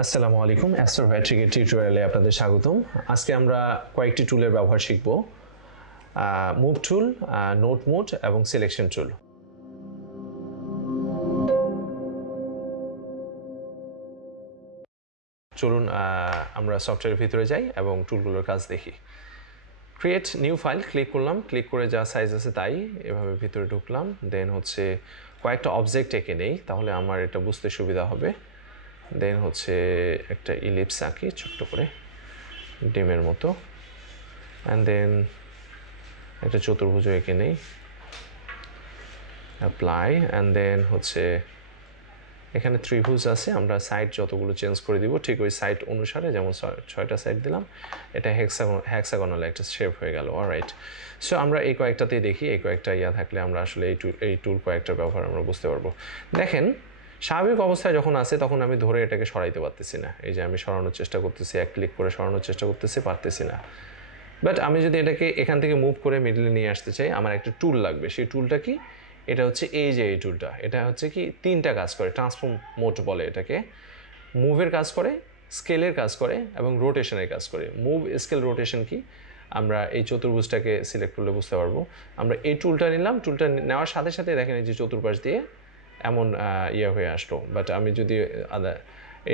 আসসালামু আলাইকুম অ্যাস্ট্রোভ্যাট্রিকের টিউটোরিয়ালে আপনাদের স্বাগতম। আজকে আমরা কয়েকটি টুলের ব্যবহার শিখব। মুভ টুল, নোট মোড এবং সিলেকশন টুল। চলুন আমরা সফটওয়্যারের ভিতরে যাই এবং টুলগুলোর কাজ দেখি। ক্রিয়েট নিউ ফাইল ক্লিক করলাম, ক্লিক করে যা সাইজ আছে তাই এভাবে ভিতরে ঢুকলাম। দেন হচ্ছে কয়েকটা অবজেক্ট এঁকে নেই, তাহলে আমার এটা বুঝতে সুবিধা হবে। দেন হচ্ছে একটা ইলিপস আঁকি ছোট্ট করে ডিমের মতো, অ্যান্ড দেন একটা চতুর্ভুজ এঁকে নেই, অ্যাপ্লাই, অ্যান্ড দেন হচ্ছে এখানে ত্রিভুজ আছে, আমরা সাইড যতগুলো চেঞ্জ করে দিব ঠিক ওই সাইড অনুসারে, যেমন 6টা সাইড দিলাম, এটা হ্যাক্সাগনাল একটা শেপ হয়ে গেল। অলরাইট, সো আমরা এই কয়েকটাতেই দেখি, এই কয়েকটা থাকলে আমরা আসলে এই টুল কয়েকটার ব্যবহার আমরা বুঝতে পারবো। দেখেন, স্বাভাবিক অবস্থায় যখন আসে তখন আমি ধরে এটাকে সরাইতে পারতেছি না। এই যে আমি সরানোর চেষ্টা করতেছি, এক ক্লিক করে সরানোর চেষ্টা করতেছি, পারতেছি না। বাট আমি যদি এটাকে এখান থেকে মুভ করে মিডলে নিয়ে আসতে চাই, আমার একটা টুল লাগবে। সেই টুলটা কি? এটা হচ্ছে এই যে এই টুলটা। এটা হচ্ছে কি 3টা কাজ করে, ট্রান্সফর্ম মোড বলে এটাকে। মুভের কাজ করে, স্কেলের কাজ করে এবং রোটেশনের কাজ করে। মুভ, স্কেল, রোটেশন কি আমরা এই চতুর্ভুজটাকে সিলেক্ট করলে বুঝতে পারবো। আমরা এই টুলটা নিলাম, টুলটা নেওয়ার সাথে সাথে দেখেন এই যে চতুর্পাশ দিয়ে এমন হয়ে আসলো। বাট আমি যদি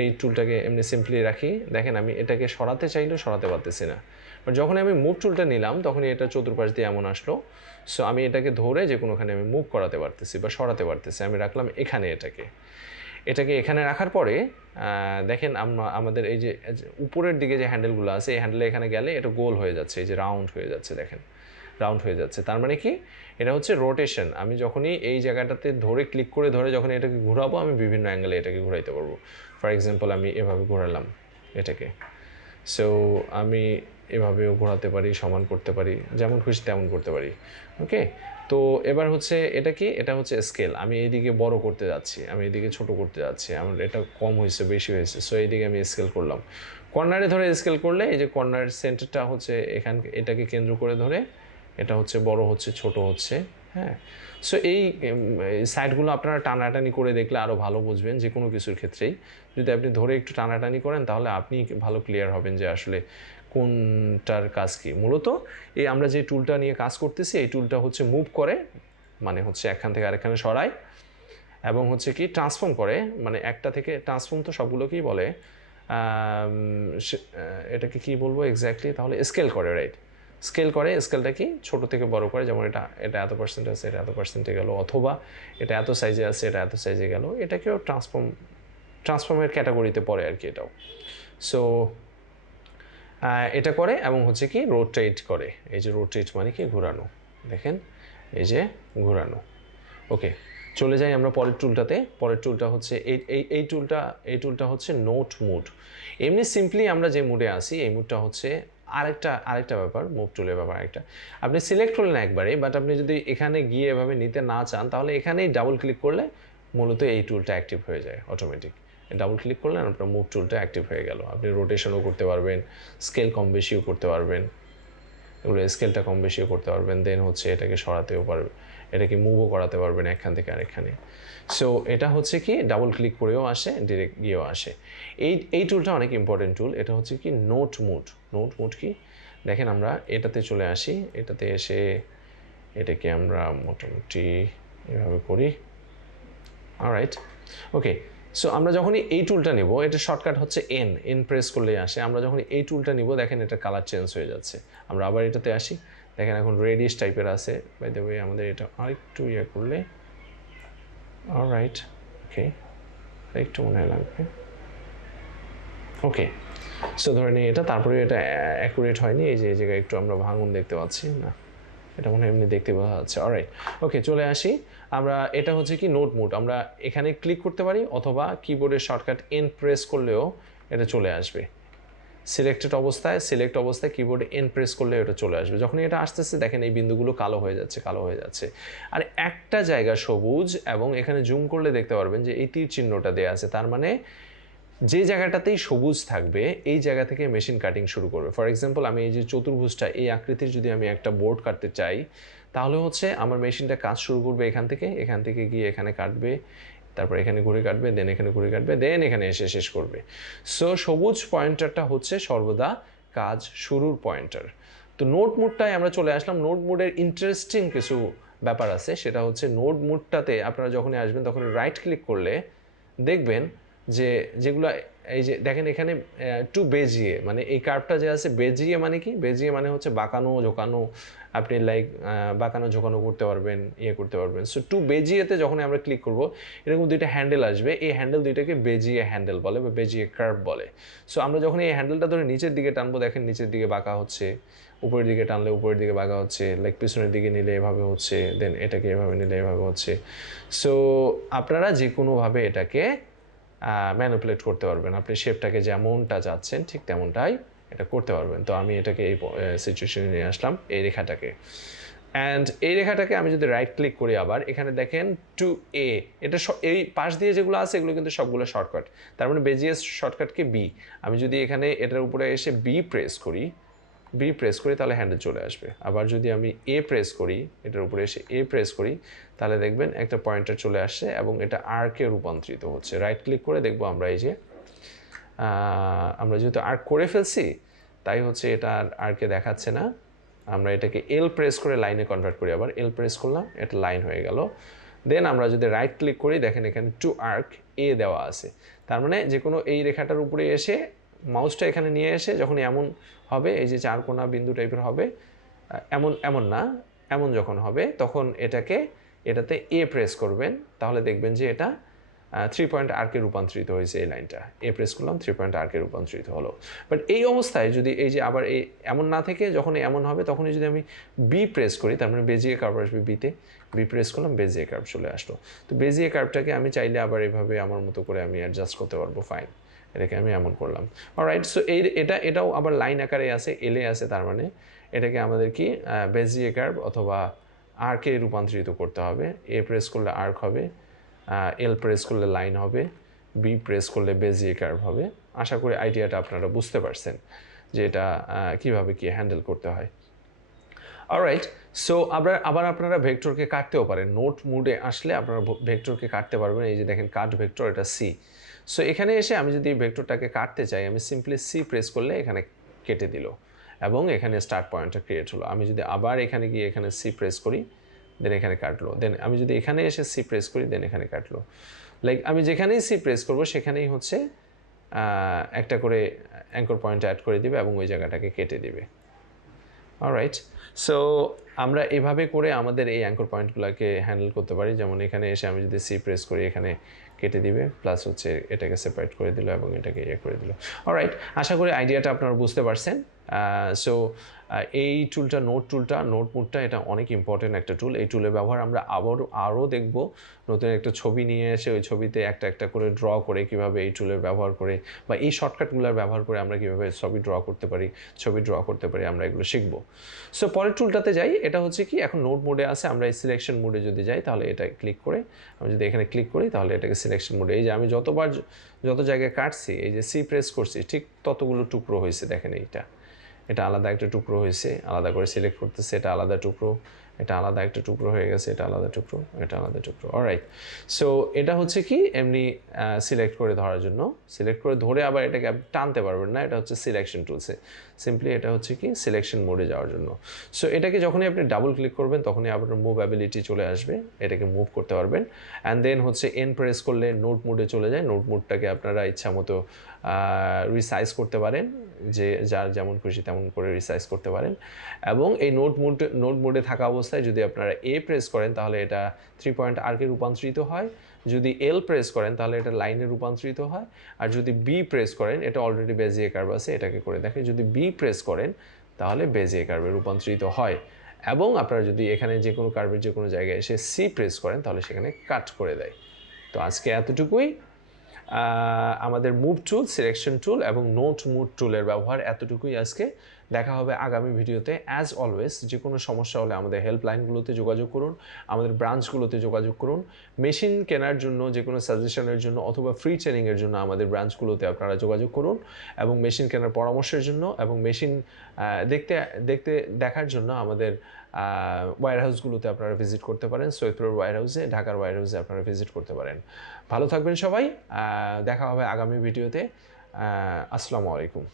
এই টুলটাকে এমনি সিম্পলি রাখি, দেখেন আমি এটাকে সরাতে চাইলেও সরাতে পারতেছি না। বাট যখন আমি মুভ টুলটা নিলাম তখনই এটা চতুর্পাশ দিয়ে এমন আসলো। সো আমি এটাকে ধরে যে কোনোখানে আমি মুভ করাতে পারতেছি বা সরাতে পারতেছি। আমি রাখলাম এখানে, এটাকে এখানে রাখার পরে দেখেন আমাদের এই যে উপরের দিকে যে হ্যান্ডেলগুলো আছে, এই হ্যান্ডেলে এখানে গেলে এটা গোল হয়ে যাচ্ছে, এই যে রাউন্ড হয়ে যাচ্ছে, দেখেন রাউন্ড হয়ে যাচ্ছে। তার মানে কি? এটা হচ্ছে রোটেশন। আমি যখনই এই জায়গাটাতে ধরে ক্লিক করে ধরে যখন এটাকে ঘোরাবো, আমি বিভিন্ন অ্যাঙ্গেলে এটাকে ঘোরাইতে পারবো। ফর এক্সাম্পল আমি এভাবে ঘোরালাম এটাকে, সো আমি এভাবেও ঘোরাতে পারি, সমান করতে পারি, যেমন খুশি তেমন করতে পারি। ওকে, তো এবার হচ্ছে এটা কি? এটা হচ্ছে স্কেল। আমি এইদিকে বড় করতে যাচ্ছি, আমি এইদিকে ছোট করতে যাচ্ছি, আমার এটা কম হয়েছে বেশি হয়েছে, সো এইদিকে আমি স্কেল করলাম। কর্নারে ধরে স্কেল করলে এই যে কর্নারের সেন্টারটা হচ্ছে এটাকে কেন্দ্র করে ধরে এটা হচ্ছে বড় হচ্ছে, ছোট হচ্ছে। হ্যাঁ, সো এই সাইডগুলো আপনারা টানাটানি করে দেখলে আরও ভালো বুঝবেন যে কোনো কিছুর ক্ষেত্রেই। যদি আপনি ধরে একটু টানাটানি করেন তাহলে আপনি ভালো ক্লিয়ার হবেন যে আসলে কোনটার কাজ কী। মূলত এই আমরা যে টুলটা নিয়ে কাজ করতেছি, এই টুলটা হচ্ছে মুভ করে, মানে হচ্ছে একখান থেকে আরেকখানে সরায়, এবং হচ্ছে কি ট্রান্সফর্ম করে, মানে একটা থেকে ট্রান্সফর্ম তো সবগুলোকেই বলে, এটাকে কি বলবো এক্স্যাক্টলি, তাহলে স্কেল করে, রাইট, স্কেল করে। স্কেলটা কি? ছোটো থেকে বড় করে, যেমন এটা এত পার্সেন্ট আছে, এটা এত পার্সেন্টে গেল, অথবা এটা এত সাইজে আছে, এটা এত সাইজে গেল। এটাকেও ট্রান্সফর্মের ক্যাটাগরিতে পড়ে আর কি এটাও। সো এটা করে এবং হচ্ছে কি রোটেট করে। এই যে রোটেট মানে কি? ঘোরানো। দেখেন এই যে ঘোরানো। ওকে, চলে যাই আমরা পরের টুলটাতে। পরের টুলটা হচ্ছে এই টুলটা হচ্ছে নোট মুড। এমনি সিম্পলি আমরা যে মুডে আসি, এই মুডটা হচ্ছে আরেকটা ব্যাপার, মুভ টুলের ব্যাপার আরেকটা। আপনি সিলেক্ট করলেন একবারে, বাট আপনি যদি এখানে গিয়ে এভাবে নিতে না চান, তাহলে এখানেই ডাবল ক্লিক করলে মূলত এই টুলটা অ্যাক্টিভ হয়ে যায় অটোমেটিক। ডাবল ক্লিক করলেন আপনার মুভ টুলটা অ্যাক্টিভ হয়ে গেল। আপনি রোটেশনও করতে পারবেন, স্কেল কম বেশিও করতে পারবেন, এগুলো স্কেলটা কম বেশিও করতে পারবেন। দেন হচ্ছে এটাকে সরাতেও পারবেন, এটাকে মুভও করাতে পারবেন একখান থেকে আরেকখানে। সো এটা হচ্ছে কি ডাবল ক্লিক করেও আসে, ডিরেক্ট গিয়েও আসে। এই টুলটা অনেক ইম্পর্টেন্ট টুল। এটা হচ্ছে কি নোট মুড কি? দেখেন আমরা এটাতে চলে আসি, এটাতে এসে এটাকে আমরা মোটামুটি এভাবে করি। অলরাইট, ওকে। সো আমরা যখনই এই টুলটা নিব, এটা শর্টকাট হচ্ছে এন প্রেস করলেই আসে। আমরা যখন এই টুলটা নিব, দেখেন এটা কালার চেঞ্জ হয়ে যাচ্ছে। আমরা আবার এটাতে আসি, দেখেন এখন রেডিশ টাইপের আছে। বাই দ্য ওয়ে আমাদের এটা আরেকটু করলে, অলরাইট, ওকে, আরেকটু মনে লাগবে। ওকে, সো ধরে নিই এটা, তারপরে এটা অ্যাকুরেট হয়নি, এই যে এই জায়গায় একটু আমরা ভাঙন দেখতে পাচ্ছি না, এটা মনে হয় এমনি দেখতে পাওয়া যাচ্ছে। অলরাইট, ওকে, চলে আসি আমরা। এটা হচ্ছে কি নোট মুড। আমরা এখানে ক্লিক করতে পারি, অথবা কিবোর্ডের শর্টকাট এন প্রেস করলেও এটা চলে আসবে। সিলেক্ট অবস্থায় কিবোর্ডে এন প্রেস করলে এটা চলে আসবে। যখন এটা আসতেছে দেখেন এই বিন্দুগুলো কালো হয়ে যাচ্ছে, আর একটা জায়গা সবুজ, এবং এখানে জুম করলে দেখতে পারবেন যে এই তীর চিহ্নটা দেওয়া আছে। তার মানে যে জায়গাটাতেই সবুজ থাকবে এই জায়গা থেকে মেশিন কাটিং শুরু করবে। ফর এক্সাম্পল আমি এই যে চতুর্ভুজটা, এই আকৃতির যদি আমি একটা বোর্ড কাটতে চাই, তাহলে হচ্ছে আমার মেশিনটা কাজ শুরু করবে এখান থেকে গিয়ে এখানে কাটবে, তারপর এখানে ঘুরে কাটবে, দেন এখানে ঘুরে কাটবে, দেন এখানে এসে শেষ করবে। সো সবুজ পয়েন্টারটা হচ্ছে সর্বদা কাজ শুরুর পয়েন্টার। তো নোড মুডটায় আমরা চলে আসলাম। নোড মুডের ইন্টারেস্টিং কিছু ব্যাপার আছে, সেটা হচ্ছে নোড মুডটাতে আপনারা যখনই আসবেন তখন রাইট ক্লিক করলে দেখবেন যে যেগুলো এই যে দেখেন এখানে টু বেজিয়ে, মানে এই কার্ভটা যে আছে বেজিয়ে মানে কি, বেজিয়ে মানে হচ্ছে বাঁকানো ঝোঁকানো, আপনি লাইক বাঁকানো ঝোঁকানো করতে পারবেন, ইয়ে করতে পারবেন। সো টু বেজিয়েতে যখন আমরা ক্লিক করব এরকম দুইটা হ্যান্ডেল আসবে, এই হ্যান্ডেল দুইটাকে বেজিয়ে হ্যান্ডেল বলে বা বেজিয়ে কার্ভ বলে। সো আমরা যখন এই হ্যান্ডেলটা ধরে নিচের দিকে টানবো, দেখেন নিচের দিকে বাঁকা হচ্ছে, উপরের দিকে টানলে উপরের দিকে বাঁকা হচ্ছে, লাইক পিছনের দিকে নিলে এভাবে হচ্ছে, দেন এটাকে এভাবে নিলে এভাবে হচ্ছে। সো আপনারা যে কোনোভাবে এটাকে ম্যানিপুলেট করতে পারবেন, আপনি শেপটাকে যেমনটা চাচ্ছেন ঠিক তেমনটাই এটা করতে পারবেন। তো আমি এটাকে এই সিচুয়েশনে নিয়ে আসলাম, এই রেখাটাকে। অ্যান্ড এই রেখাটাকে আমি যদি রাইট ক্লিক করি আবার এখানে দেখেন টু এ, এটা এই পাশ দিয়ে যেগুলো আছে এগুলো কিন্তু সবগুলো শর্টকাট, তার মানে বেজিএস শর্টকাটকে বি। আমি যদি এখানে এটার উপরে এসে বি প্রেস করি তাহলে হ্যান্ডেল চলে আসবে। আবার যদি আমি এ প্রেস করি, এটার উপরে এসে এ প্রেস করি তাহলে দেখবেন একটা পয়েন্টার চলে আসছে এবং এটা আর্কে রূপান্তরিত হচ্ছে। রাইট ক্লিক করে দেখবো আমরা এই যে আমরা যেহেতু আর্ক করে ফেলছি তাই হচ্ছে এটা আর আর্কে দেখাচ্ছে না। আমরা এটাকে এল প্রেস করে লাইনে কনভার্ট করি, আবার এল প্রেস করলাম, এটা লাইন হয়ে গেল। দেন আমরা যদি রাইট ক্লিক করি দেখেন এখানে টু আর্ক এ দেওয়া আছে, তার মানে যে কোনো এই রেখাটার উপরে এসে মাউসটা এখানে নিয়ে এসে যখন এমন হবে, এই যে চার কোনা বিন্দু টাইপের হবে, এমন না, এমন যখন হবে তখন এটাতে এ প্রেস করবেন, তাহলে দেখবেন যে এটা 3 পয়েন্ট আর্কে রূপান্তরিত হয়েছে। এই লাইনটা এ প্রেস করলাম, 3 পয়েন্ট আর্কে রূপান্তরিত হলো। বাট এই অবস্থায় যদি এই যে আবার এই এমন না থেকে যখন এমন হবে তখনই যদি আমি বি প্রেস করি, তার মানে বেজিয়ে কার্ভ আসবে বিতে, বি প্রেস করলাম, বেজিয়ে কার্ভ চলে আসলো। তো বেজিয়ে কার্ভটাকে আমি চাইলে আবার এভাবে আমার মতো করে আমি অ্যাডজাস্ট করতে পারবো, ফাইন। এটাকে আমি এমন করলাম, অলরাইট। সো এটাও আবার লাইন আকারে আছে, এলে আছে, তার মানে এটাকে আমাদের কি বেজিয়ে কার্ভ অথবা আর্কে রূপান্তরিত করতে হবে। এ প্রেস করলে আর্ক হবে, এল প্রেস করলে লাইন হবে, বি প্রেস করলে বেজিয়ে কার্ভ হবে। আশা করি আইডিয়াটা আপনারা বুঝতে পারছেন যে এটা কীভাবে কি হ্যান্ডেল করতে হয়। অলরাইট, সো আবার আপনারা ভেক্টরকে কাটতেও পারেন। নোট মুডে আসলে আপনারা ভেক্টরকে কাটতে পারবেন। এই যে দেখেন কাট ভেক্টর, এটা সি। সো এখানে এসে আমি যদি ভেক্টরটাকে কাটতে চাই, আমি সিম্পলি সি প্রেস করলে এখানে কেটে দিল এবং এখানে স্টার্ট পয়েন্টটা ক্রিয়েট হলো। আমি যদি আবার এখানে গিয়ে এখানে সি প্রেস করি, দেন এখানে কাটলো, দেন আমি যদি এখানে এসে সি প্রেস করি, দেন এখানে কাটলো। লাইক আমি যেখানেই সি প্রেস করবো সেখানেই হচ্ছে একটা করে অ্যাঙ্কর পয়েন্ট অ্যাড করে দিবে এবং ওই জায়গাটাকে কেটে দিবে। অলরাইট, সো আমরা এভাবে করে আমাদের এই অ্যাঙ্কর পয়েন্টগুলোকে হ্যান্ডেল করতে পারি। যেমন এখানে এসে আমি যদি সি প্রেস করি এখানে কেটে দিবে, প্লাস হচ্ছে এটাকে সেপারেট করে দিল এবং এটাকে ইয়ে করে দিল। অলরাইট, আশা করি আইডিয়াটা আপনারা বুঝতে পারছেন। সো এই টুলটা নোট মুডটা এটা অনেক ইম্পর্টেন্ট একটা টুল। এই টুলের ব্যবহার আমরা আরও দেখব। নতুন একটা ছবি নিয়ে এসে ওই ছবিতে একটা একটা করে ড্র করে কীভাবে এই টুলের ব্যবহার করে বা এই শর্টকাটগুলোর ব্যবহার করে আমরা কীভাবে ছবি ড্র করতে পারি আমরা এগুলো শিখব। সো পরের টুলটাতে যাই। এটা হচ্ছে কি এখন নোট মোডে আছে, আমরা এই সিলেকশন মোডে যদি যাই তাহলে এটা ক্লিক করে আমি যদি এখানে ক্লিক করি তাহলে এটাকে সিলেকশন মোডে, এই যে আমি যত জায়গায় কাটছি এই যে সি প্রেস করছি ঠিক ততগুলো টুকরো হয়েছে। দেখেন এটা আলাদা একটা টুকরো হয়েছে, আলাদা করে সিলেক্ট করতেছে, এটা আলাদা টুকরো, এটা আলাদা একটা টুকরো হয়ে গেছে, এটা আলাদা টুকরো, এটা আলাদা টুকরো। অলরাইট, সো এটা হচ্ছে কি এমনি সিলেক্ট করে ধরার জন্য, সিলেক্ট করে ধরে আবার এটাকে টানতে পারবেন না, এটা হচ্ছে সিলেকশন টুলসে। সিম্পলি এটা হচ্ছে কি সিলেকশন মোডে যাওয়ার জন্য। সো এটাকে যখনই আপনি ডাবল ক্লিক করবেন তখনই আপনার মুভ অ্যাবিলিটি চলে আসবে, এটাকে মুভ করতে পারবেন। অ্যান্ড দেন হচ্ছে এন প্রেস করলে নোট মোডে চলে যায়। নোট মোডটাকে আপনারা ইচ্ছা মতো রিসাইজ করতে পারেন, যে যার যেমন খুশি তেমন করে রিসাইজ করতে পারেন। এবং এই নোট মোডে থাকা অবস্থায় যদি আপনারা এ প্রেস করেন তাহলে এটা 3 পয়েন্ট আর্কে রূপান্তরিত হয়, যদি এল প্রেস করেন তাহলে এটা লাইনে রূপান্তরিত হয়, আর যদি বি প্রেস করেন, এটা অলরেডি বেজিয়ে কার্ভ আছে এটাকে করে দেখে, যদি বি প্রেস করেন তাহলে বেজিয়ে কার্ভে রূপান্তরিত হয়। এবং আপনারা যদি এখানে যে কোনো কার্ভের যে কোনো জায়গায় এসে সি প্রেস করেন তাহলে সেখানে কাট করে দেয়। তো আজকে এতটুকুই। আমাদের মুভ টুল, সিলেকশন টুল এবং নোট মুড টুলের ব্যবহার এতটুকুই আজকে। দেখা হবে আগামী ভিডিওতে। অ্যাজ অলওয়েজ যে কোনো সমস্যা হলে আমাদের হেল্পলাইনগুলোতে যোগাযোগ করুন, আমাদের ব্রাঞ্চগুলোতে যোগাযোগ করুন। মেশিন কেনার জন্য যে কোনো সাজেশনের জন্য অথবা ফ্রি ট্রেনিংয়ের জন্য আমাদের ব্রাঞ্চগুলোতে আপনারা যোগাযোগ করুন, এবং মেশিন কেনার পরামর্শের জন্য এবং মেশিন দেখার জন্য আমাদের ওয়্যারহাউসগুলোতে আপনারা ভিজিট করতে পারেন। সৈয়দপুরের ওয়্যারহাউসে, ঢাকার ওয়্যারহাউসে আপনারা ভিজিট করতে পারেন। ভালো থাকবেন সবাই, দেখা হবে আগামী ভিডিওতে। আসসালামু আলাইকুম।